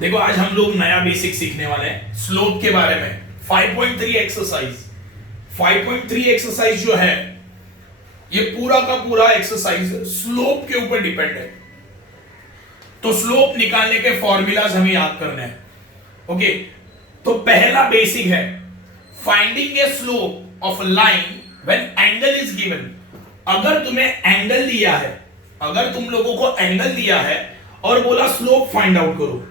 देखो आज हम लोग नया बेसिक सीखने वाले हैं स्लोप के बारे में। 5.3 एक्सरसाइज 5.3 एक्सरसाइज जो है ये पूरा का पूरा एक्सरसाइज स्लोप के ऊपर डिपेंड है। तो स्लोप निकालने के फॉर्मूलाज हमें याद करने हैं। ओके, तो पहला बेसिक है finding A slope of line when angle is given. अगर तुम्हें एंगल दिया है, अगर तुम लोगों को एंगल दिया है और बोला स्लोप फाइंड आउट करो,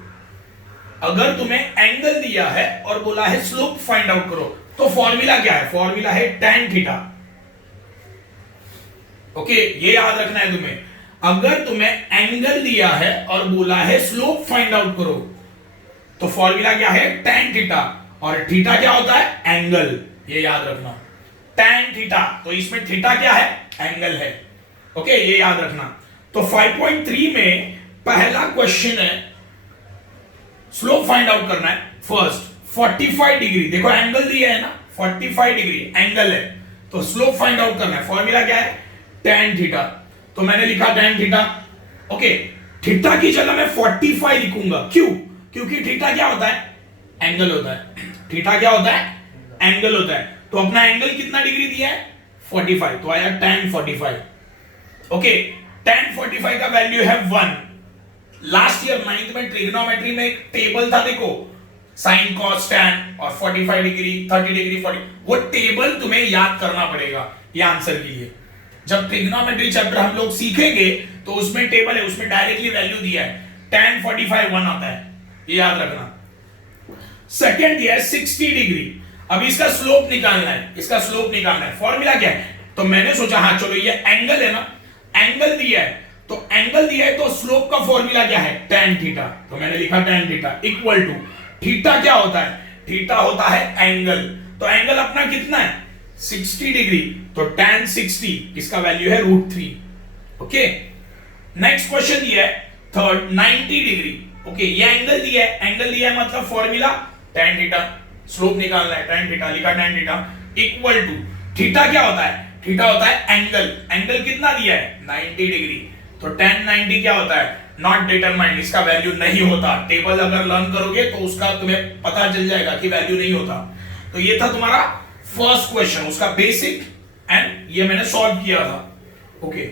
अगर तुम्हें एंगल दिया है और बोला है स्लोप फाइंड आउट करो, तो फॉर्मूला क्या है? फॉर्मूला है tan थीटा। ओके, ये याद रखना है तुम्हें। अगर तुम्हें एंगल दिया है और बोला है स्लोप फाइंड आउट करो, तो फॉर्मूला क्या है? tan theta. और थीटा क्या होता है? एंगल। ये याद रखना, tan थीटा। तो इसमें थीटा क्या है? एंगल है। ओके, ये याद रखना। तो 5.3 में पहला क्वेश्चन है स्लोप फाइंड आउट करना है। फर्स्ट 45 डिग्री, देखो एंगल दिया है ना, 45 डिग्री एंगल है, तो स्लोप फाइंड आउट करना है। फॉर्मूला क्या है? tan theta. तो मैंने लिखा tan थीटा। ओके, थीटा की जगह मैं 45 लिखूंगा। क्यों? क्योंकि थीटा क्या होता है? एंगल होता है। थीटा क्या होता है? एंगल होता है। तो अपना एंगल कितना डिग्री दिया है? 45, तो आया tan 45। ओके, tan 45 का वैल्यू है 1। लास्ट ईयर 9th में ट्रिग्नोमेट्री में एक टेबल था, देखो साइन कॉस टैन और 45 डिग्री 30 डिग्री 40, वो टेबल तुम्हें याद करना पड़ेगा ये आंसर के लिए। जब ट्रिग्नोमेट्री चैप्टर हम लोग सीखेंगे तो उसमें टेबल है, उसमें डायरेक्टली वैल्यू दिया है। tan 45 1 आता है, ये याद रखना। सेकंड दिया है 60 डिग्री। अब इसका स्लोप निकालना है, इसका स्लोप निकालना है। फॉर्मूला क्या है? तो मैंने सोचा हाँ चलो ये एंगल है ना, एंगल दिया है, तो एंगल दिया है तो स्लोप का फॉर्मूला क्या है? tan theta. तो मैंने लिखा tan theta equal to, theta क्या होता है? थीटा होता है एंगल। तो एंगल अपना कितना है? 60 डिग्री। तो tan 60 इसका वैल्यू है √3। ओके, नेक्स्ट क्वेश्चन दिया है थर्ड 90 डिग्री। ओके, ये एंगल दिया है, एंगल दिया है मतलब फॉर्मूला tan थीटा। स्लोप निकालना है, tan थीटा लिखा, tan theta equal to, theta क्या होता है? थीटा होता है एंगल। एंगल कितना दिया है? 90 डिग्री। तो tan 90 क्या होता है? नॉट डिटरमाइंड, इसका वैल्यू नहीं होता। टेबल अगर लर्न करोगे तो उसका तुम्हें पता चल जाएगा कि वैल्यू नहीं होता। तो ये था तुम्हारा फर्स्ट क्वेश्चन, उसका बेसिक, एंड ये मैंने सॉल्व किया था। ओके,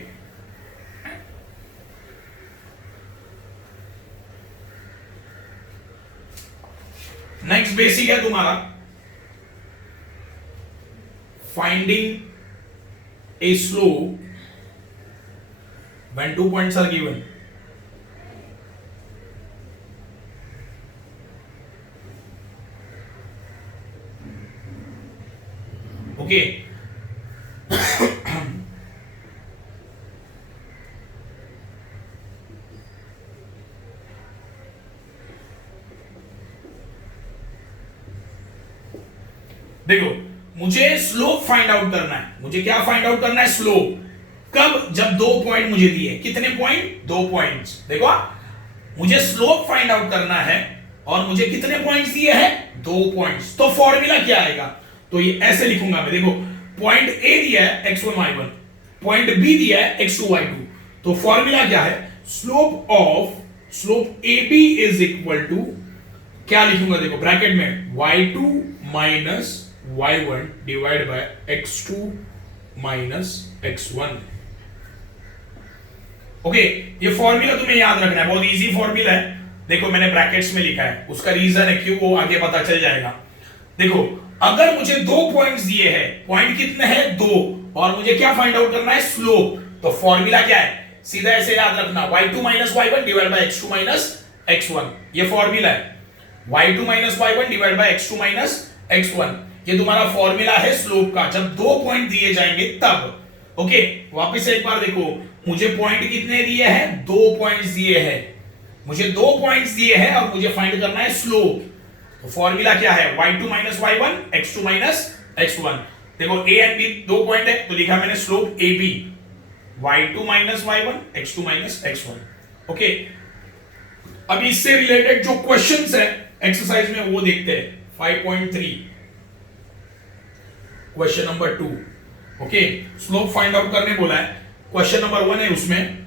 नेक्स्ट बेसिक है तुम्हारा finding A slope when 2 points are given। Okay, देखो मुझे स्लोप फाइंड आउट करना है। मुझे क्या फाइंड आउट करना है? स्लोप। कब? जब 2 पॉइंट मुझे दिए। कितने पॉइंट? 2 पॉइंट्स। देखो मुझे स्लोप फाइंड आउट करना है और मुझे कितने पॉइंट्स दिए हैं? 2 पॉइंट्स। तो फॉर्मूला क्या आएगा? तो ये ऐसे लिखूंगा मैं। देखो पॉइंट ए दिया है x1 y1, पॉइंट बी दिया है x2 y2। तो फॉर्मूला क्या है? Slope AB is equal to, क्या लिखूंगा? देखो ब्रैकेट में y2 minus y1 divide by x2 minus x1। Okay, ये फॉर्मूला तुम्हें याद रखना है, बहुत इजी फॉर्मूला है। देखो मैंने ब्रैकेट्स में लिखा है, उसका रीजन है क्यों वो आगे पता चल जाएगा। देखो अगर मुझे 2 पॉइंट्स दिए हैं, पॉइंट कितने हैं? 2, और मुझे क्या फाइंड आउट करना है? स्लोप। तो फॉर्मूला क्या है? सीधा ऐसे याद रखना, y2 minus y1 divide by x2 minus x1। ये फॉर्मूला है, y2 minus y1 divide by x2 minus x1। ये तुम्हारा फॉर्मूला है स्लोप का, जब 2 पॉइंट दिए जाएंगे तब। ओके, वापस एक बार देखो, मुझे पॉइंट कितने दिए हैं? 2 पॉइंट्स दिए हैं। मुझे 2 पॉइंट्स दिए हैं और मुझे फाइंड करना है स्लोप। तो फॉर्मूला क्या है? y2 minus y1 x2 minus x1। देखो a एंड b 2 पॉइंट है, तो लिखा मैंने slope ab, y2 minus y1 x2 minus x1। Okay, अब इससे रिलेटेड जो क्वेश्चंस है एक्सरसाइज में वो देखते हैं। 5.3 question number 2। Okay, slope find out करने बोला है। क्वेश्चन नंबर 1 है, उसमें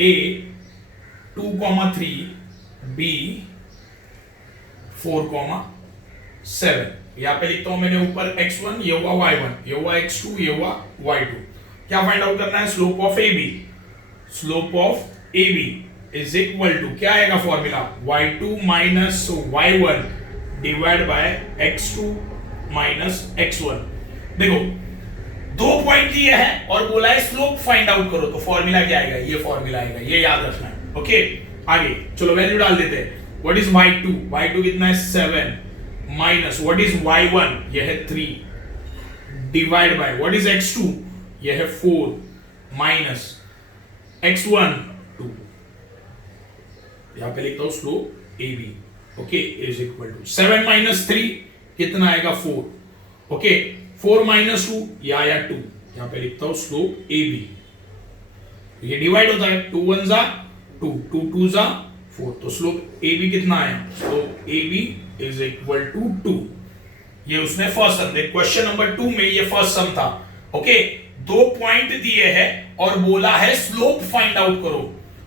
a 2,3 b 4,7। यहां पे लिखता हूं मैंने ऊपर x1, ये हुआ y1, ये हुआ x2, ये हुआ y2। क्या फाइंड आउट करना है? Slope of AB। Slope of AB is equal to क्या आएगा formula? y2 minus y1 divide by x2 minus x1। देखो दो पॉइंट दिए हैं और बोला है स्लोप फाइंड आउट करो, तो फॉर्मूला क्या आएगा? ये फॉर्मूला आएगा, ये याद रखना है। ओके आगे चलो वैल्यू डाल देते हैं। What is y2? y2 कितना है? 7 माइनस व्हाट इज y1? ये है 3 divide by what is x2? ये है 4 माइनस x1 2। यहां पे लिखता हूं slope AB। Okay is equal to 7 minus 3 कितना आएगा? 4। ओके 4 माइनस 2 ये आया 2। यहां पे लिखता हूं स्लोप AB। ये डिवाइड होता है 2 1 जा 2 2 2 जा 4, तो स्लोप AB कितना आया? Slope AB is equal to 2। ये उसने फर्स्ट सम दे, क्वेश्चन नंबर 2 में ये फर्स्ट सम था। ओके दो पॉइंट दिए हैं और बोला है स्लोप फाइंड आउट करो,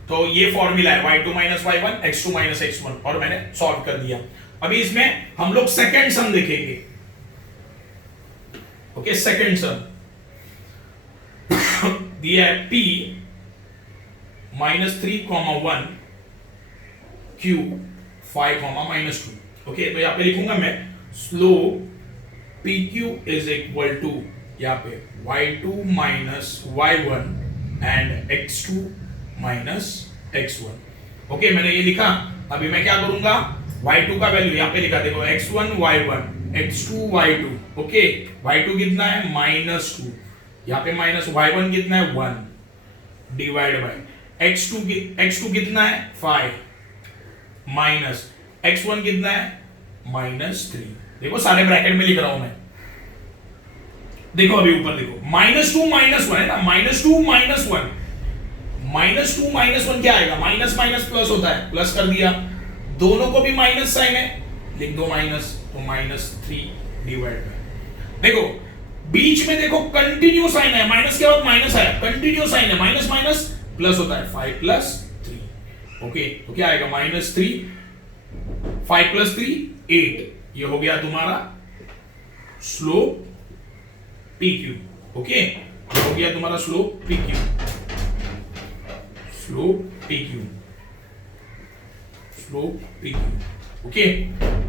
तो ये फॉर्मूला है y2 minus y1 x2 minus x1, और मैंने सॉल्व कर दिया। अभी इसमें हम लोग सेकेंड सम देखेंगे। ओके सेकेंड सम दिया है p minus 3,1 q 5, minus 2। Okay तो यहां पे लिखूंगा मैं slope pq is equal to यहां पे y2 minus y1 and x2 minus x1। Okay मैंने ये लिखा। अभी मैं क्या करूंगा? y2 का वैल्यू यहां पे लिखा, देखो x1 y1 x2 y2। Okay y2 कितना है? माइनस 2। यहां पे माइनस y1 कितना है? 1 डिवाइड बाय x2 कितना है? 5 माइनस x1 कितना है? माइनस 3। देखो सारे ब्रैकेट में लिख रहा हूं मैं। देखो अभी ऊपर देखो -2 -1 है ना, -2 -1 -2 -1 क्या आएगा? माइनस माइनस प्लस होता है, प्लस कर दिया। दोनों को भी माइनस साइन है, लिख दो माइनस, तो -3 डिवाइड बाय। देखो बीच में देखो कंटिन्यू साइन है, माइनस के बाद माइनस आया, कंटिन्यू साइन है, माइनस माइनस प्लस होता है, 5 प्लस 3। ओके तो क्या आएगा? -3 5 प्लस 3 8। ये हो गया तुम्हारा स्लोप PQ। ओके हो गया तुम्हारा slope PQ। Slope PQ, slope PQ। Okay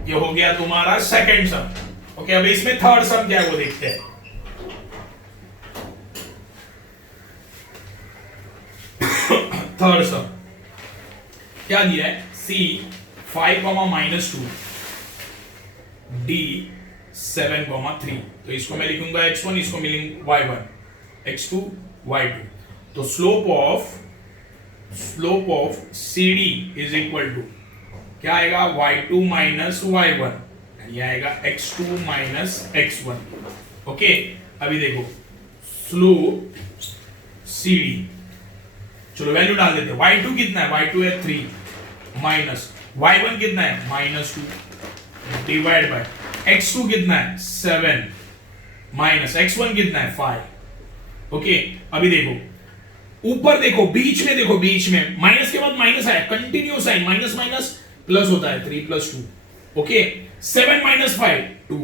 ये हो गया तुम्हारा सेकंड सम। ओके अभी इसमें थर्ड सम क्या है वो देखते हैं। थर्ड सम क्या दिया है? C 5, -2 D 7, 3। तो इसको मैं लिखूंगा x1, इसको मैं लिखूंगा y1 x2 y2। तो slope of CD is equal to क्या आएगा? y2 माइनस y1, ये आएगा x2 माइनस x1। ओके अभी देखो स्लोप CD, चलो वैल्यू डाल देते हैं। y2 कितना है? y2 है 3 माइनस y1 कितना है? -2 डिवाइड बाय x2 कितना है? 7 माइनस x1 कितना है? 5। ओके अभी देखो ऊपर देखो, बीच में देखो, बीच में माइनस के बाद माइनस आया, continue sign, minus minus plus होता है, 3 plus 2। Okay 7 minus 5 2।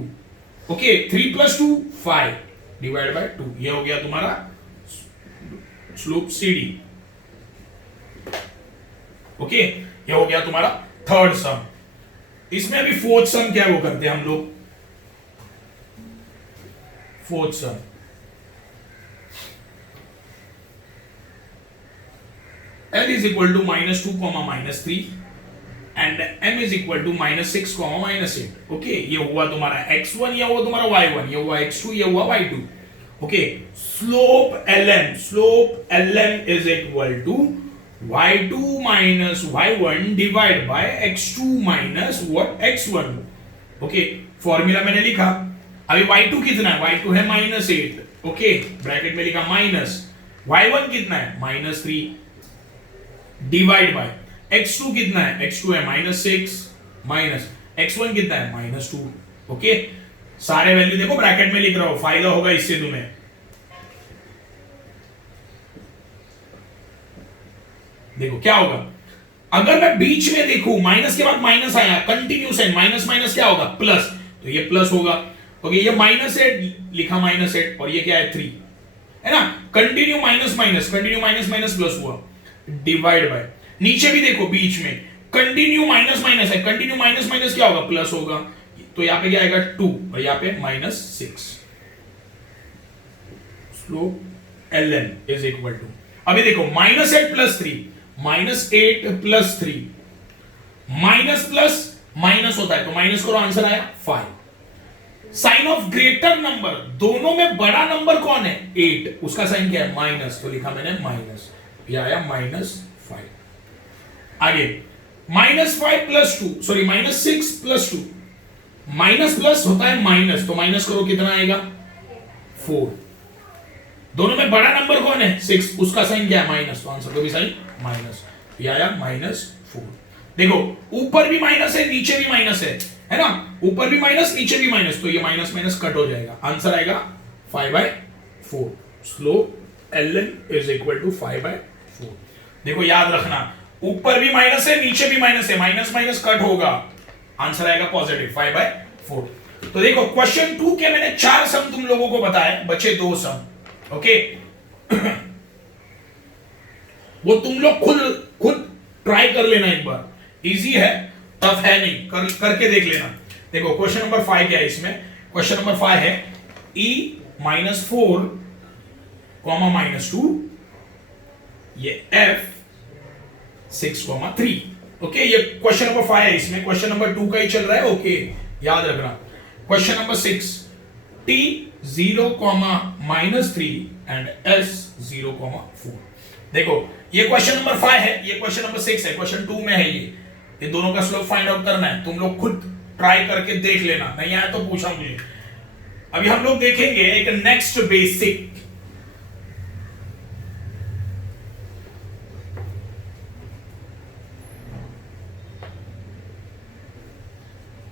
Okay 3 plus 2 5 divide by 2। ये हो गया तुम्हारा स्लोप CD। ओके ये हो गया तुम्हारा थर्ड सम। इसमें अभी फोर्थ सम क्या है वो करते हैं हम लोग। Fourth some L is equal to -2, -3 and M is equal to -6, -8। Okay ये हुआ तुम्हारा x1, ये हुआ तुम्हारा y1, ये हुआ x2, ये हुआ y2। Okay slope LM is equal to y2 minus y1 divide by x2 minus what x1। Okay formula मैंने लिखा। अभी y2 कितना है? y2 है -8। ओके ब्रैकेट में लिखा माइनस y1 कितना है? -3 डिवाइड बाय x2 कितना है? x2 है -6 माइनस x1 कितना है? -2। ओके सारे वैल्यू देखो ब्रैकेट में लिख रहा हूं, फायदा होगा इससे तुम्हें। देखो क्या होगा, अगर मैं बीच में देखूं माइनस के बाद माइनस आया, कंटिन्यू साइन, माइनस माइनस क्या होगा प्लस, तो ये प्लस होगा। ओके, ये -8 लिखा, -8 और ये क्या है 3 है ना। Continue minus minus, continue minus minus plus हुआ, डिवाइड बाय, नीचे भी देखो बीच में कंटिन्यू माइनस माइनस है, कंटिन्यू माइनस माइनस क्या होगा प्लस होगा, तो यहां पे क्या आएगा 2 और यहां पे -6। Slope ln is equal to, अभी देखो -8 plus 3, -8 plus 3, minus plus minus होता है तो माइनस करो, आंसर आया 5। साइन ऑफ ग्रेटर नंबर, दोनों में बड़ा नंबर कौन है 8, उसका साइन क्या है माइनस, तो लिखा मैंने माइनस, ये आया -5। आगे -5 plus 2, sorry -6 plus 2, minus plus होता है माइनस, तो माइनस करो कितना आएगा 4। दोनों में बड़ा नंबर कौन है 6, उसका साइन क्या है माइनस, तो आंसर को भी साइन माइनस, ये आया -4। देखो ऊपर भी माइनस है नीचे भी माइनस है ना, ऊपर भी माइनस नीचे भी माइनस, तो ये माइनस माइनस कट हो जाएगा, आंसर आएगा 5/4। Slope ln is equal to 5/4। देखो याद रखना, ऊपर भी माइनस है नीचे भी माइनस है, माइनस माइनस कट होगा, आंसर आएगा पॉजिटिव 5/4। तो देखो क्वेश्चन 2 के मैंने 4 सम तुम लोगों को बताए, बचे 2 सम। ओके वो तुम लोग खुद ट्राई कर लेना एक बार, इजी है, टफ है नहीं, करके देख लेना। देखो क्वेश्चन नंबर 5 क्या है इसमें, क्वेश्चन नंबर 5 है E-4, -2, ये F6,3। ओके, ये क्वेश्चन नंबर 5 है, इसमें क्वेश्चन नंबर 2 का ही चल रहा है। ओके याद रखना, question number 6 T0, -3 and S0,4। देखो ये क्वेश्चन नंबर 5 है, ये क्वेश्चन नंबर 6 है, क्वेश्चन 2 में है ये दोनों का स्लोप फाइंड आउट करना है, तुम लोग खुद ट्राई करके देख लेना, नहीं आया तो पूछा मुझे। अभी हम लोग देखेंगे एक नेक्स्ट बेसिक,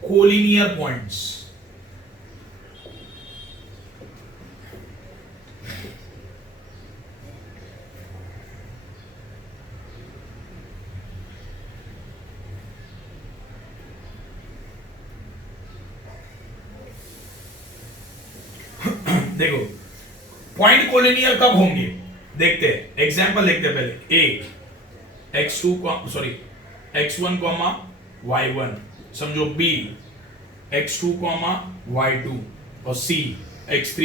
कोलिनियर पॉइंट्स। देखो पॉइंट कोलिनियर कब होंगे, देखते हैं, एग्जांपल देखते हैं पहले। ए x2 सॉरी x1, y1, समझो b x2, y2 और c x3,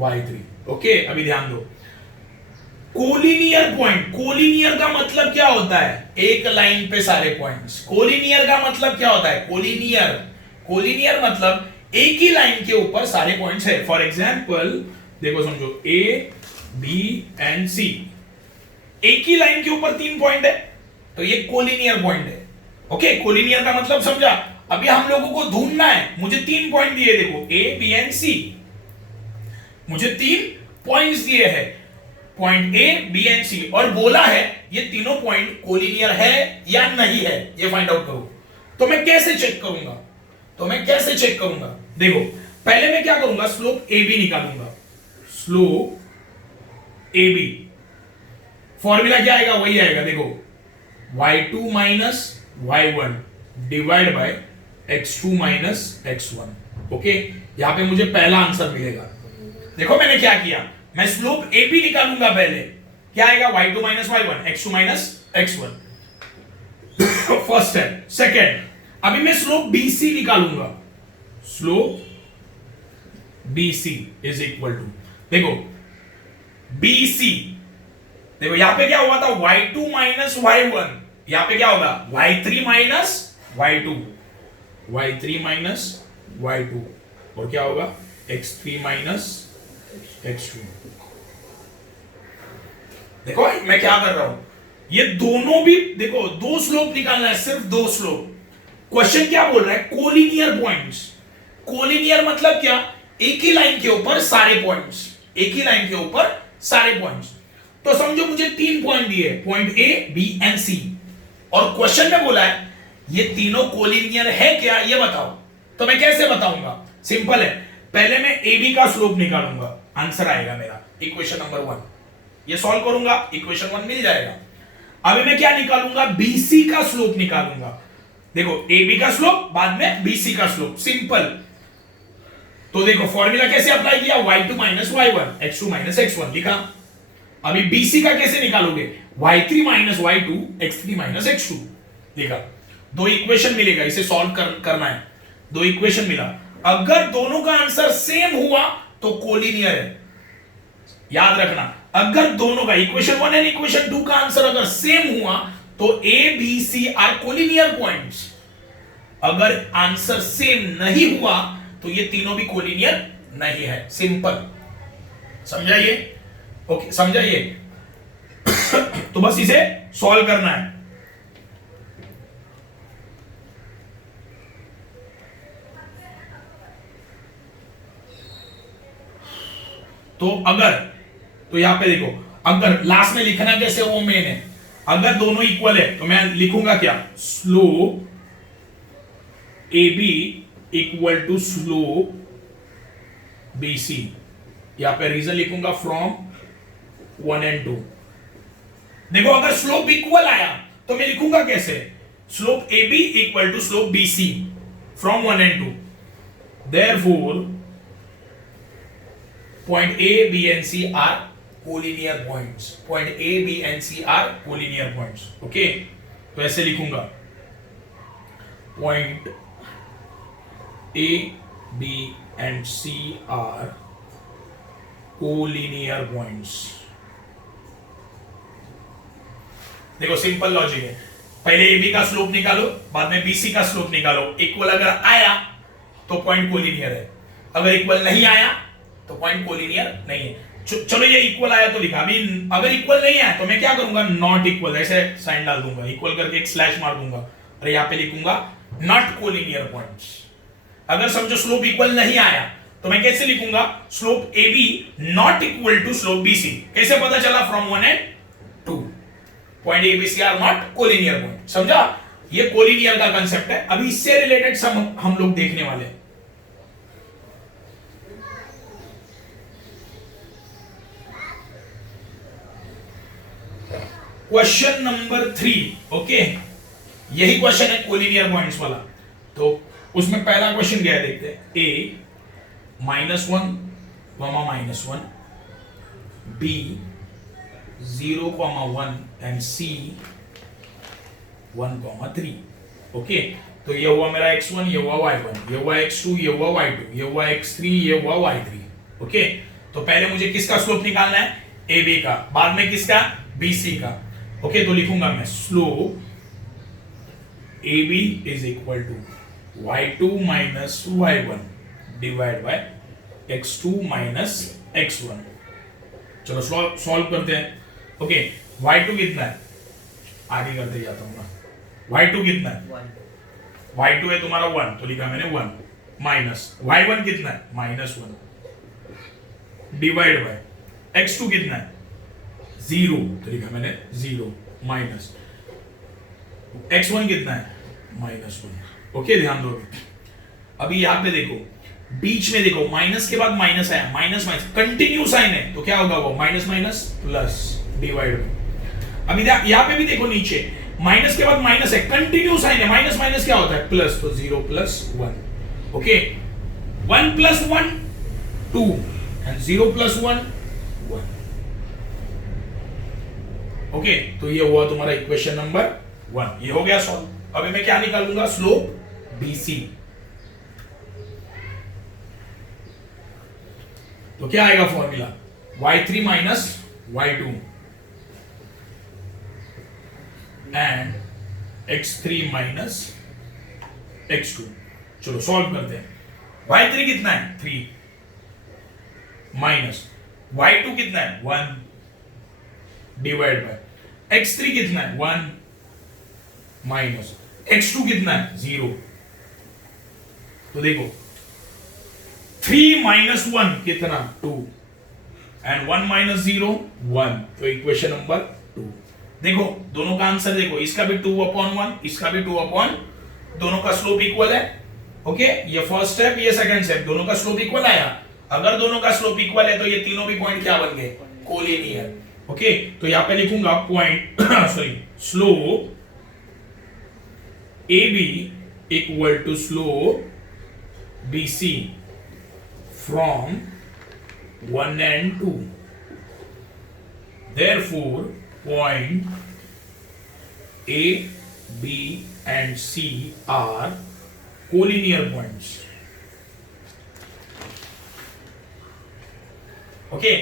y3। ओके अभी ध्यान दो, कोलिनियर पॉइंट, कोलिनियर का मतलब क्या होता है, एक लाइन पे सारे पॉइंट्स। कोलिनियर का मतलब क्या होता है, कोलिनियर मतलब एक ही लाइन के ऊपर सारे पॉइंट्स है। फॉर एग्जांपल देखो, समझो A, B एंड C, एक ही लाइन के ऊपर 3 पॉइंट है, तो ये कोलिनियर पॉइंट है। ओके, कोलिनियर का मतलब समझा। अभी हम लोगों को ढूंढना है, मुझे 3 पॉइंट दिए, देखो A, B एंड C, मुझे 3 पॉइंट्स दिए हैं, point A, B and C, और बोला है ये तीनों पॉइंट कोलिनियर है या नहीं है, ये फाइंड आउट करो। तो मैं कैसे चेक करूंगा, देखो पहले मैं क्या करूंगा, स्लोप AB निकालूंगा, स्लोप AB, फॉर्मूला क्या आएगा वही आएगा, देखो y2 minus y1 divide by x2 minus x1। Okay, यहां पे मुझे पहला आंसर मिलेगा। देखो मैंने क्या किया, मैं स्लोप AB निकालूंगा पहले, क्या आएगा y2 minus y1, x2 minus x1, first है। सेकेंड, अभी मैं स्लोप BC निकालूंगा, slope BC is equal to, देखो BC, देखो यहां पे क्या हुआ था y2 माइनस y1, यहां पे क्या होगा y3 minus y2, y3 minus y2, और क्या होगा x3 माइनस x2। देखो मैं क्या कर रहा हूं, ये दोनों भी देखो 2 स्लोप निकालना है, सिर्फ 2 स्लोप। क्वेश्चन क्या बोल रहा है, कोलिनियर पॉइंट्स। कोलिनियर मतलब क्या, एक ही लाइन के ऊपर सारे पॉइंट्स, एक ही लाइन के ऊपर सारे पॉइंट्स। तो समझो मुझे 3 पॉइंट दिए, point A, B and C, और क्वेश्चन में बोला है ये तीनों कोलिनियर है क्या, ये बताओ। तो मैं कैसे बताऊंगा, सिंपल है, पहले मैं AB का स्लोप निकालूंगा, आंसर आएगा मेरा इक्वेशन नंबर 1, ये सॉल्व करूंगा, इक्वेशन 1 मिल जाएगा। अभी मैं क्या निकालूंगा, बीसी का स्लोप निकालूंगा। देखो AB का स्लोप बाद में BC का स्लोप, सिंपल। तो देखो फॉर्मूला कैसे अप्लाई किया, y2 minus y1 x2 minus x1 लिखा। अभी BC का कैसे निकालोगे, y3 minus y2 x3 minus x2 लिखा। दो इक्वेशन मिलेगा, इसे सॉल्व करना है। दो इक्वेशन मिला, अगर दोनों का आंसर सेम हुआ तो कोलिनियर है। याद रखना, अगर दोनों का इक्वेशन 1 एंड इक्वेशन 2 का आंसर अगर सेम हुआ तो A B C are collinear points. अगर आंसर सेम नहीं हुआ तो ये तीनों भी कोलिनियर नहीं है, सिंपल। समझाइए, ओके समझाइए। तो बस इसे सॉल्व करना है। तो अगर, तो यहां पे देखो, अगर लास्ट में लिखना कैसे वो मेन है। अगर दोनों इक्वल है तो मैं लिखूंगा क्या, slope AB equal to slope BC। यहां पे रीजन लिखूंगा फ्रॉम 1 एंड 2। देखो अगर स्लोप इक्वल आया तो मैं लिखूंगा कैसे, slope AB equal to slope BC from 1 and 2। Therefore point A, B and C are collinear points. Point A, B and C are collinear points. Okay? तो ऐसे लिखूंगा, point A, B and C are collinear points. देखो simple logic है, पहले AB का slope निकालो, बाद में BC का स्लोप निकालो। इक्वल अगर आया तो पॉइंट कोलिनियर है, अगर इक्वल नहीं आया तो पॉइंट कोलिनियर नहीं है। चलो ये इक्वल आया तो लिखा। अभी अगर इक्वल नहीं आया तो मैं क्या करूंगा, नॉट इक्वल, ऐसे साइन डाल दूंगा, इक्वल करके एक स्लैश मार दूंगा और यहां पे लिखूंगा नॉट कोलिनियर पॉइंट्स। अगर समझो स्लोप इक्वल नहीं आया तो मैं कैसे लिखूंगा, slope AB not equal to slope BC। कैसे पता चला, from 1 and 2 point ABC are not collinear point. समझा, ये कोलिनियर का कंसेप्ट है। अभी इससे रिलेटेड सम हम लोग देखने वाले हैं। क्वेश्चन नंबर 3, ओके, यही क्वेश्चन है कोलिनियर पॉइंट्स वाला। तो उसमें पहला क्वेश्चन क्या है, देखते हैं। A -1, -1, B 0, 1 and C 1, 3। Okay, तो ये हुआ मेरा x1, ये हुआ y1, ये हुआ x2, ये हुआ y2, ये हुआ x3, ये हुआ y3। ओके, तो पहले मुझे किसका स्लोप निकालना है, AB का, बाद में किसका, BC का। ओके, तो लिखूंगा मैं slope AB is equal to y2 minus y1 divide by x2 minus x1। चलो सॉल्व करते हैं। ओके, y2 कितना है, आगे करते जाता हूं ना। y2 कितना है, y2 है तुम्हारा 1, तो लिखा मैंने 1 माइनस y1 कितना है, -1 डिवाइड बाय x2 कितना है, 0, तो लिखा मैंने 0 माइनस x1 कितना है, -1। ओके, ध्यान दो। अभी यहां पे देखो, बीच में देखो, माइनस के बाद माइनस आया, माइनस माइनस कंटिन्यू साइन है, तो क्या होगा वो, minus minus plus divide by. अभी यहां पे भी देखो, नीचे माइनस के बाद माइनस है, कंटिन्यू साइन है, माइनस माइनस क्या होता है, प्लस, तो 0 plus 1। Okay, 1 plus 1 2 and 0 plus 1 1। Okay, तो ये हुआ तुम्हारा इक्वेशन नंबर 1, ये हो गया सॉल्व। अभी मैं क्या निकालूंगा, स्लोप BC। तो क्या आएगा formula, y3 minus y2 and x3 minus x2। चलो सॉल्व करते हैं। y3 कितना है, 3 माइनस y2 कितना है, 1 डिवाइड बाय x3 कितना है, 1 माइनस x2 कितना है, 0। तो देखो 3 माइनस 1 कितना, 2 एंड 1 माइनस 0 1। तो इक्वेशन नंबर 2। देखो दोनों का आंसर देखो, इसका भी 2/1, इसका भी 2/, दोनों का स्लोप इक्वल है। ओके, ये फर्स्ट स्टेप, ये सेकंड स्टेप, दोनों का स्लोप इक्वल आया। अगर दोनों का स्लोप इक्वल है तो ये तीनों भी पॉइंट क्या बन गए, कोलिनियर। ओके, तो यहां पे लिखूंगा point sorry slope A B equal to slope B C from 1 and 2. Therefore, point A, B and C are collinear points. Okay,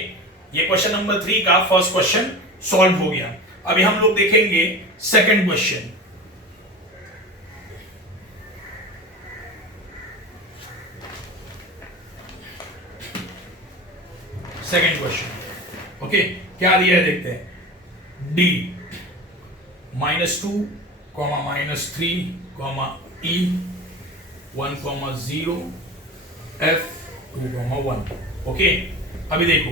ये क्वेश्चन नंबर 3 का फर्स्ट क्वेश्चन सॉल्व हो गया। अभी हम लोग देखेंगे second question. Second question okay, क्या दिया है देखते हैं। D -2, -3, E 1, 0, F 2, 1। ओके, अभी देखो,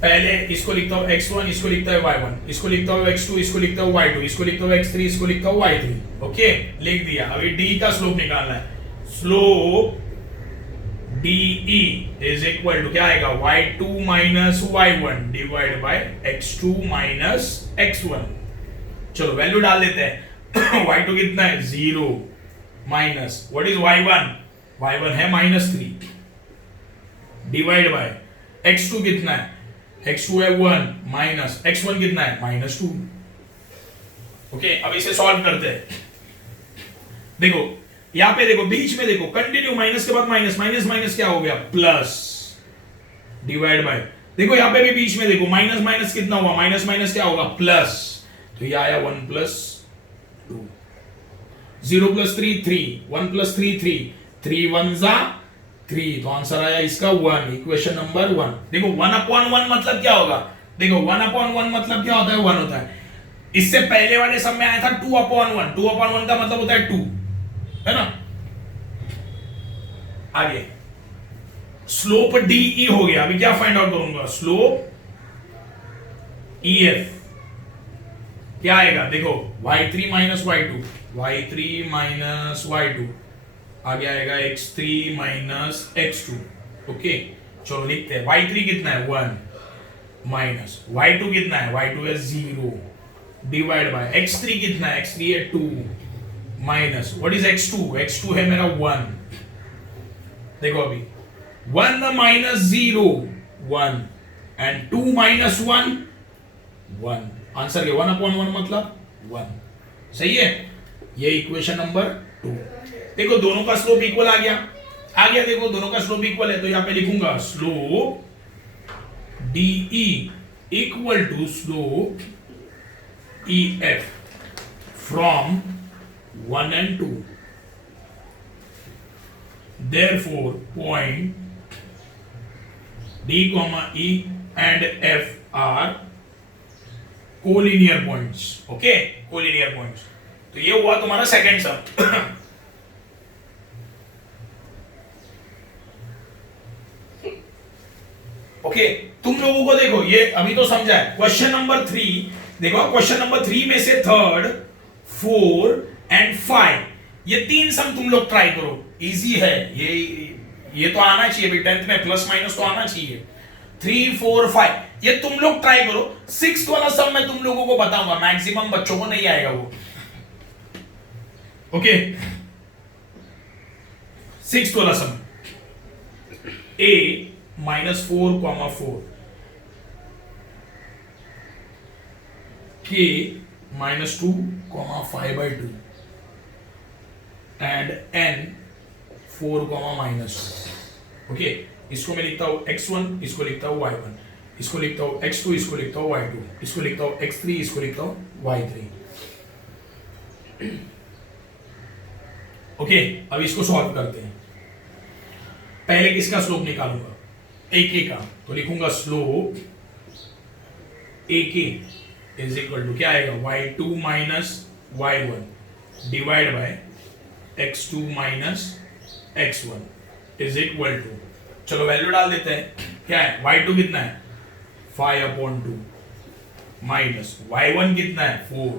पहले इसको लिखता हूं x1, इसको लिखता है y1, इसको लिखता हूं x2, इसको लिखता हूं y2, इसको लिखता हूं x3, इसको लिखता हूं y3। ओके, लिख दिया। अभी d का स्लोप निकालना है। Slope DE is equal to क्या आएगा, y2 minus y1 divide by x2 minus x1। चलो वैल्यू डाल देते हैं। y2 कितना है, 0 minus what is y1, y1 है -3 डिवाइड बाय x2 कितना है, x2 है 1 माइनस x1 कितना है, -2। ओके, अब इसे सॉल्व करते हैं। देखो यहां पे देखो, बीच में देखो, कंटिन्यू माइनस के बाद माइनस, माइनस माइनस क्या हो गया, प्लस डिवाइड बाय, देखो यहां पे भी बीच में देखो, माइनस माइनस कितना हुआ, माइनस माइनस क्या होगा, प्लस। तो ये आया 1 + 2, 0 + 3 3, 1 + 3 3, 3 1 3, तो आंसर आया इसका 1, इक्वेशन नंबर 1। देखो 1/1 मतलब क्या होगा, देखो 1/1 मतलब क्या होता है, 1 होता है। इससे पहले वाले सब में आया था 2/1, 2/1 का मतलब होता है 2, है ना। आगे स्लोप DE हो गया। अभी क्या फाइंड आउट करूंगा, स्लोप EF क्या आएगा, देखो y3 minus y2, y3 minus y2, आगे आएगा x3 माइनस x2। ओके, चलो लिखते हैं। y3 कितना है, 1 माइनस y2 कितना है, y2 है 0 डिवाइड बाय x3 कितना है, x3 है 2 minus what is x2, x2 है मेरा 1। देखो अभी 1 माइनस 0 1 एंड 2 माइनस 1 1, आंसर के 1/1 मतलब 1। सही है, ये इक्वेशन नंबर 2। देखो दोनों का स्लोप इक्वल आ गया, देखो दोनों का स्लोप इक्वल है, तो यहां पे लिखूंगा slope DE equal to slope EF from 1 and 2. Therefore, point D, E and F are collinear points. Okay, collinear points. तो ये हुआ तुम्हारा सेकंड सम। ओके, तुम लोगों को देखो, ये अभी तो समझा है। क्वेश्चन नंबर 3 देखो, क्वेश्चन नंबर 3 में से 3rd 4 एंड 5 ये 3 सम तुम लोग ट्राई करो, इजी है ये तो आना चाहिए भाई, 10th में प्लस माइनस तो आना चाहिए। 3 4 5 ये तुम लोग ट्राई करो। 6th वाला सम मैं तुम लोगों को बताऊंगा, मैक्सिमम बच्चों को नहीं आएगा वो। ओके, 6th वाला सम a -4, 4 k -2, 5/2 and n 4, -2। Okay, इसको मैं लिखता हूं x1, इसको लिखता हूं y1, इसको लिखता हूं x2, इसको लिखता हूं y2, इसको लिखता हूं x3, इसको लिखता हूं y3। ओके, अब इसको सॉल्व करते हैं। पहले किसका स्लोप निकालूंगा, AK का, तो लिखूंगा slope AK is equal to क्या आएगा, y2 minus y1 divide by x2 minus x1 is equal to, चलो वैल्यू डाल देते हैं। क्या है, y2 कितना है 5/2 माइनस y1 कितना है 4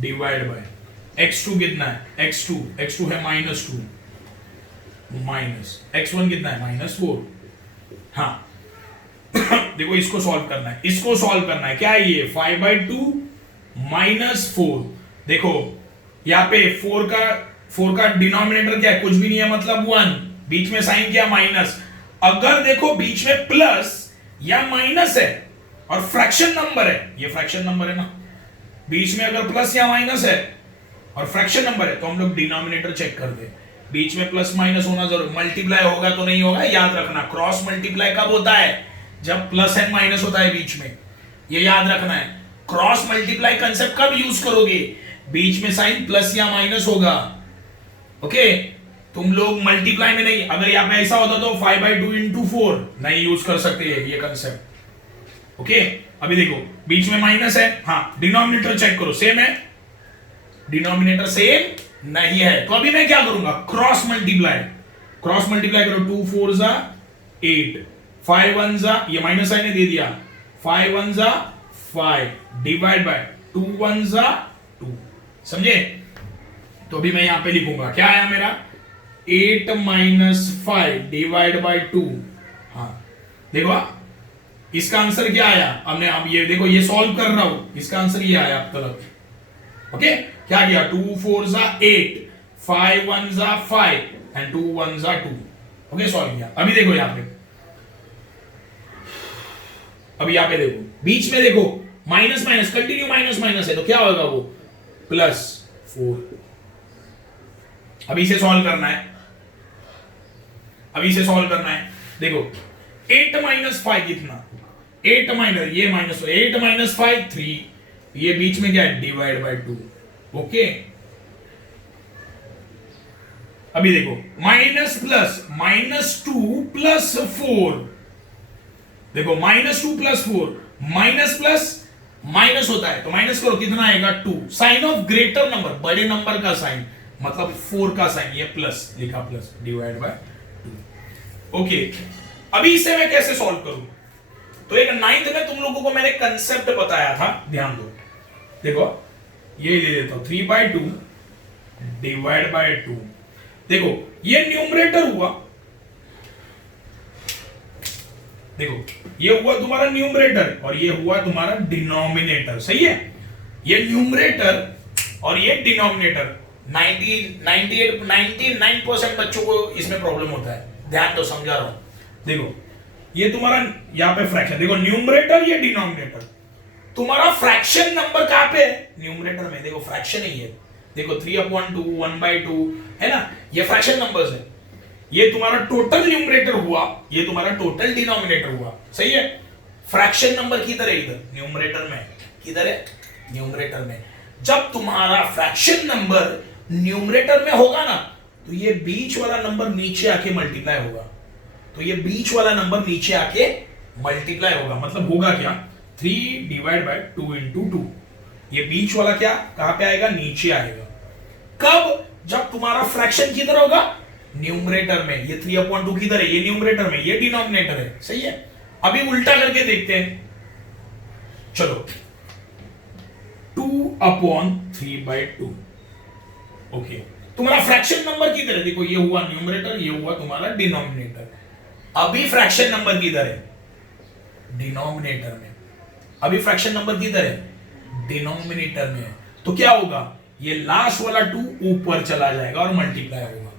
डिवाइड बाय x2 कितना है, x2 है -2 माइनस x1 कितना है -4। हाँ, देखो इसको सॉल्व करना है, इसको सॉल्व करना है। क्या है ये 5/2 -4। देखो यहाँ पे 4 का डिनोमिनेटर क्या है, कुछ भी नहीं है, मतलब 1। बीच में साइन क्या, माइनस। अगर देखो बीच में प्लस या माइनस है और फ्रैक्शन नंबर है, ये फ्रैक्शन नंबर है ना, बीच में अगर प्लस या माइनस है और फ्रैक्शन नंबर है तो हम लोग डिनोमिनेटर चेक कर दे। बीच में प्लस माइनस होना जरूर, मल्टीप्लाई होगा तो नहीं होगा, याद रखना। क्रॉस मल्टीप्लाई कब होता है, जब प्लस एंड माइनस होता है बीच में, ये याद रखना है। क्रॉस मल्टीप्लाई कंसेप्ट कब यूज करोगे, बीच में साइन प्लस या माइनस होगा। ओके, तुम लोग मल्टीप्लाई में नहीं, अगर यहां पे ऐसा होता तो 5/2 × 4 नहीं यूज कर सकते ये कंसेप्ट। ओके, अभी देखो बीच में माइनस है, हाँ, डिनोमिनेटर चेक करो, सेम है, डिनोमिनेटर सेम नहीं है, तो अभी मैं क्या करूंगा, क्रॉस मल्टीप्लाई। क्रॉस मल्टीप्लाई करो, 2 4 जा 8, 5 1 जा, ये माइनस साइन दे दिया, 5 1 जा 5 डिवाइड बाय 2 1 जा 2, समझे। तो अभी मैं यहां पे लिखूंगा, क्या आया मेरा 8 - 5 डिवाइड बाय 2। हाँ देखो इसका आंसर क्या आया, हमने अब ये देखो ये सॉल्व कर रहा हूं, इसका आंसर ये आया अब तक। ओके, क्या किया, 2 4 जा 8, 5 1 जा 5 एंड 2 1 जा 2। ओके, सॉल्व किया। अभी देखो यहां पे, अभी यहां पे देखो बीच में देखो minus minus continue minus minus है, तो क्या होगा वो +4। अभी इसे सॉल्व करना है, अभी इसे सॉल्व करना है। देखो 8 - 5 कितना, 8 माइनस ये माइनस 8 - 5 3, ये बीच में क्या है, डिवाइड बाय 2। ओके, अभी देखो माइनस प्लस -2 + 4, देखो -2 + 4, माइनस प्लस माइनस होता है तो माइनस करो, कितना आएगा 2। साइन ऑफ ग्रेटर नंबर, बड़े नंबर का साइन, मतलब 4 का साइन, ये प्लस लिखा, प्लस डिवाइड बाय 2। ओके, अभी इसे मैं कैसे सॉल्व करूं, तो एक 9th में तुम लोगों को मैंने कंसेप्ट बताया था, ध्यान दो। देखो ये ले लेता हूं, 3/2 डिवाइड बाय 2। देखो ये न्यूमरेटर हुआ, देखो ये हुआ तुम्हारा न्यूमरेटर और ये हुआ तुम्हारा डिनोमिनेटर, सही है। ये न्यूमरेटर और ये डिनोमिनेटर, 99% बच्चों को इसमें प्रॉब्लम होता है, ध्यान दो, समझा रहा हूं। देखो ये तुम्हारा यहाँ पे फ्रैक्शन, देखो न्यूमरेटर ये डिनोमिनेटर, तुम्हारा फ्रैक्शन नंबर कहां पे है, न्यूमरेटर में। देखो फ्रैक्शन ही है, देखो 3/2 1/2 है ना, ये फ्रैक्शन नंबर्स है। ये तुम्हारा टोटल न्यूमरेटर हुआ, ये तुम्हारा टोटल डिनोमिनेटर हुआ, सही है। फ्रैक्शन नंबर किधर है, इधर न्यूमरेटर में, किधर है, न्यूमरेटर में। जब तुम्हारा फ्रैक्शन नंबर न्यूमरेटर में होगा ना, तो ये बीच वाला नंबर नीचे आके मल्टीप्लाई होगा, तो ये बीच वाला नंबर नीचे आके मल्टीप्लाई होगा, मतलब होगा क्या, 3 डिवाइड बाय 2 × 2। ये बीच वाला क्या कहां पे आएगा, नीचे आएगा। कब, जब तुम्हारा फ्रैक्शन किधर होगा, न्यूमरेटर में। ये 3/2 किधर है, ये न्यूमरेटर में, ये डिनोमिनेटर है, सही है। अभी उल्टा करके देखते हैं, चलो 2/3/2। ओके, तुम्हारा फ्रैक्शन नंबर किधर है, देखो ये हुआ न्यूमरेटर, ये हुआ तुम्हारा डिनोमिनेटर। अभी फ्रैक्शन नंबर किधर है, डिनोमिनेटर में। अभी फ्रैक्शन नंबर किधर है, डिनोमिनेटर में। तो क्या होगा, ये लास्ट वाला 2 ऊपर चला जाएगा और मल्टीप्लाई होगा,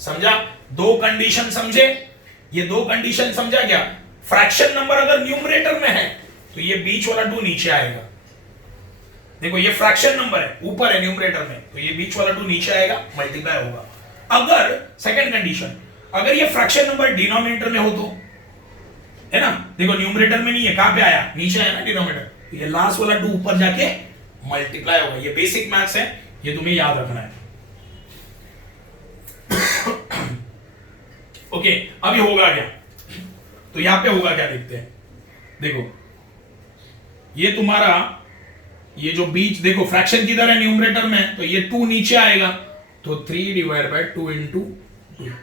समझा। दो कंडीशन समझे, ये दो कंडीशन समझा क्या। फ्रैक्शन नंबर अगर न्यूमरेटर में है तो ये बीच वाला 2 नीचे आएगा, देखो ये फ्रैक्शन नंबर है, ऊपर है न्यूमरेटर में, तो ये बीच वाला 2 नीचे आएगा, मल्टीप्लाई होगा। अगर सेकंड कंडीशन, अगर ये फ्रैक्शन नंबर डिनोमिनेटर में हो तो, है ना, देखो न्यूमरेटर में नहीं है, कहां पे आया, नीचे आया ना डिनोमिनेटर, तो ये लास्ट वाला 2 ऊपर जाके मल्टीप्लाई होगा। ये बेसिक मैथ्स है, ये तुम्हें याद रखना है। ओके, अभी होगा क्या, तो यहां पे होगा क्या देखते हैं। देखो ये तुम्हारा, ये जो बीच, देखो फ्रैक्शन किधर है, न्यूमरेटर में, तो ये 2 नीचे आएगा, तो 3 डिवाइड बाय 2 × 2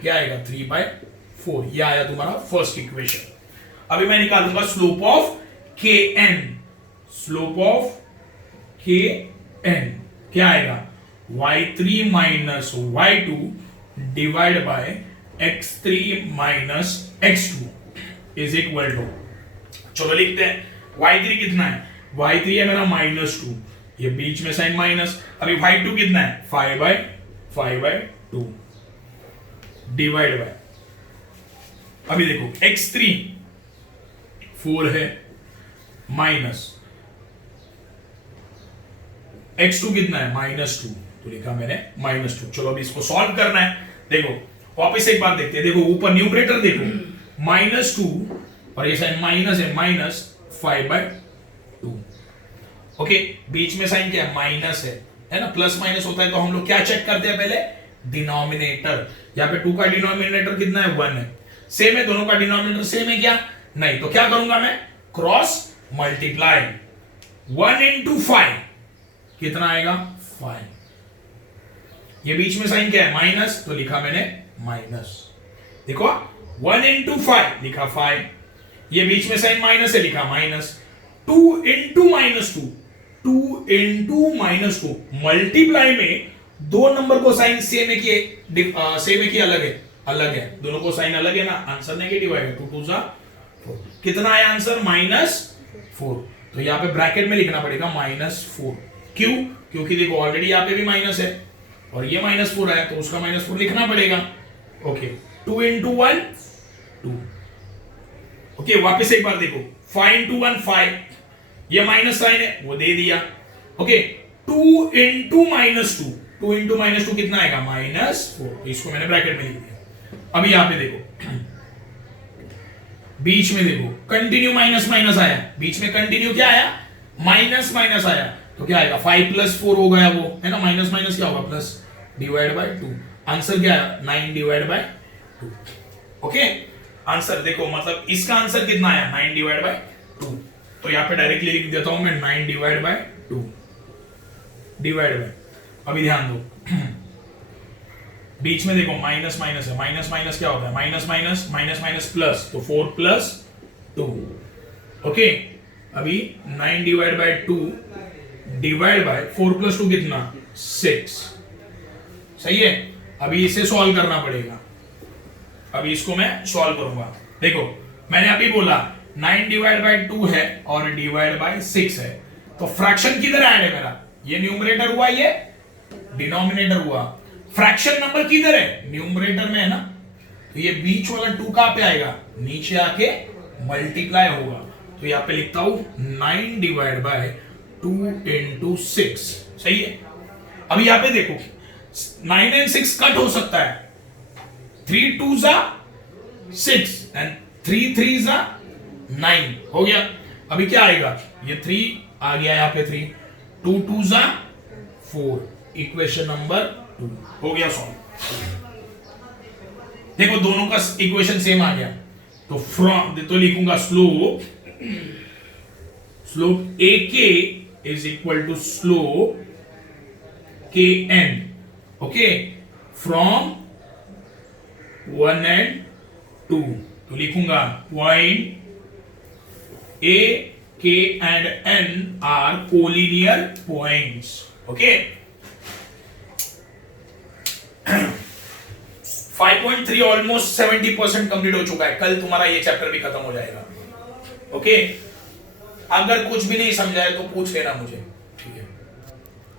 क्या आएगा, 3/4। ये आया तुम्हारा फर्स्ट इक्वेशन। अभी मैं निकालूंगा slope of kn, slope of kn क्या आएगा, y3 - y2 divide by x3 - x2 is equal to, चलो लिखते हैं y3 कितना है, y3 है मेरा -2, ये बीच में साइन माइनस। अभी y2 कितना है 5/2 डिवाइड बाय, अभी देखो x3 4 है माइनस x2 कितना है -2, तो लिखा मैंने -2। चलो अभी इसको सॉल्व करना है। देखो वापस एक बात देखते हैं, देखो ऊपर न्यूमरेटर देखो -2 और ये साइन माइनस है -5/2। ओके, बीच में साइन क्या है माइनस है ना, प्लस माइनस होता है तो हम लोग क्या चेक करते हैं पहले, डिनोमिनेटर। यहाँ पे 2 का डिनोमिनेटर कितना है 1 है, सेम है, दोनों का डिनोमिनेटर सेम है क्या, नहीं, तो क्या करूंगा मैं, क्रॉस मल्टीप्लाई 1 into 5 कितना आएगा 5, ये बीच में साइन क्या है माइनस, तो लिखा मैंने माइनस। देखो 1 into 5 लिखा 5, ये बीच में साइन माइनस है लिखा माइनस। 2 into -2 मल्टीप्लाई में दो नंबर को साइन सेम है कि अलग है, अलग है, दोनों को साइन अलग है ना, आंसर नेगेटिव आएगा। 2 2 4 कितना आया आंसर -4, तो यहाँ पे ब्रैकेट में लिखना पड़ेगा -4। क्यों, क्योंकि देखो ऑलरेडी यहाँ पे भी माइनस है और ये -4 आया तो उसका -4 लिखना पड़ेगा। Okay, 2 into 1 2। ओके, वापस एक बार देखो 5 into 1 5, ये माइनस साइन है वो दे दिया। ओके, 2 into -2 कितना आएगा -4, इसको मैंने ब्रैकेट में लिख दिया। अभी यहां पे देखो बीच में देखो कंटिन्यू माइनस माइनस आया, बीच में कंटिन्यू क्या आया माइनस माइनस आया, तो क्या आएगा 5 + 4 हो गया वो, है ना, माइनस माइनस क्या होगा प्लस, डिवाइड बाय 2। आंसर क्या है 9 डिवाइड बाय 2। ओके, आंसर देखो मतलब इसका आंसर कितना आया 9 डिवाइड बाय 2, तो यहाँ पे डायरेक्टली लिख देता हूं मैं 9 डिवाइड बाय 2 डिवाइड बाय। अभी ध्यान दो बीच में देखो माइनस माइनस है, माइनस माइनस क्या होता है minus minus minus minus plus, तो 4 + 2। ओके, अभी 9 डिवाइड बाय 2 डिवाइड बाय 4 + 2 कितना 6, सही है। अभी इसे सॉल्व करना पड़ेगा, अभी इसको मैं सॉल्व करूंगा। देखो मैंने अभी बोला 9 डिवाइड बाय 2 है और डिवाइड बाय 6 है, तो फ्रैक्शन किधर ऐड है मेरा, ये न्यूमरेटर हुआ, ये डिनोमिनेटर हुआ। फ्रैक्शन नंबर किधर है न्यूमरेटर में है ना, तो ये बीच वाला 2 कहां पे आएगा, नीचे आके मल्टीप्लाई होगा, तो यहां पे लिखता हूं 9 डिवाइड बाय 2 into 6, सही है। अभी यहां पे देखो 9 and 6 कट हो सकता है, 3 2s are 6 and 3 3s are 9 हो गया। अभी क्या आएगा, ये 3 आ गया यहाँ पे 3, 2 2s are 4, इक्वेशन नंबर 2 हो गया सॉल्व। देखो दोनों का इक्वेशन सेम आ गया, तो फ्रॉम तो लिखूंगा slope AK is equal to slope KN, okay, from 1 and 2, तो लिखूंगा point A, K and N are collinear points, okay. 5.3 almost 70% complete हो चुका है, कल तुम्हारा ये चैप्टर भी खत्म हो जाएगा, ओके। अगर कुछ भी नहीं समझा है तो पूछ लेना मुझे।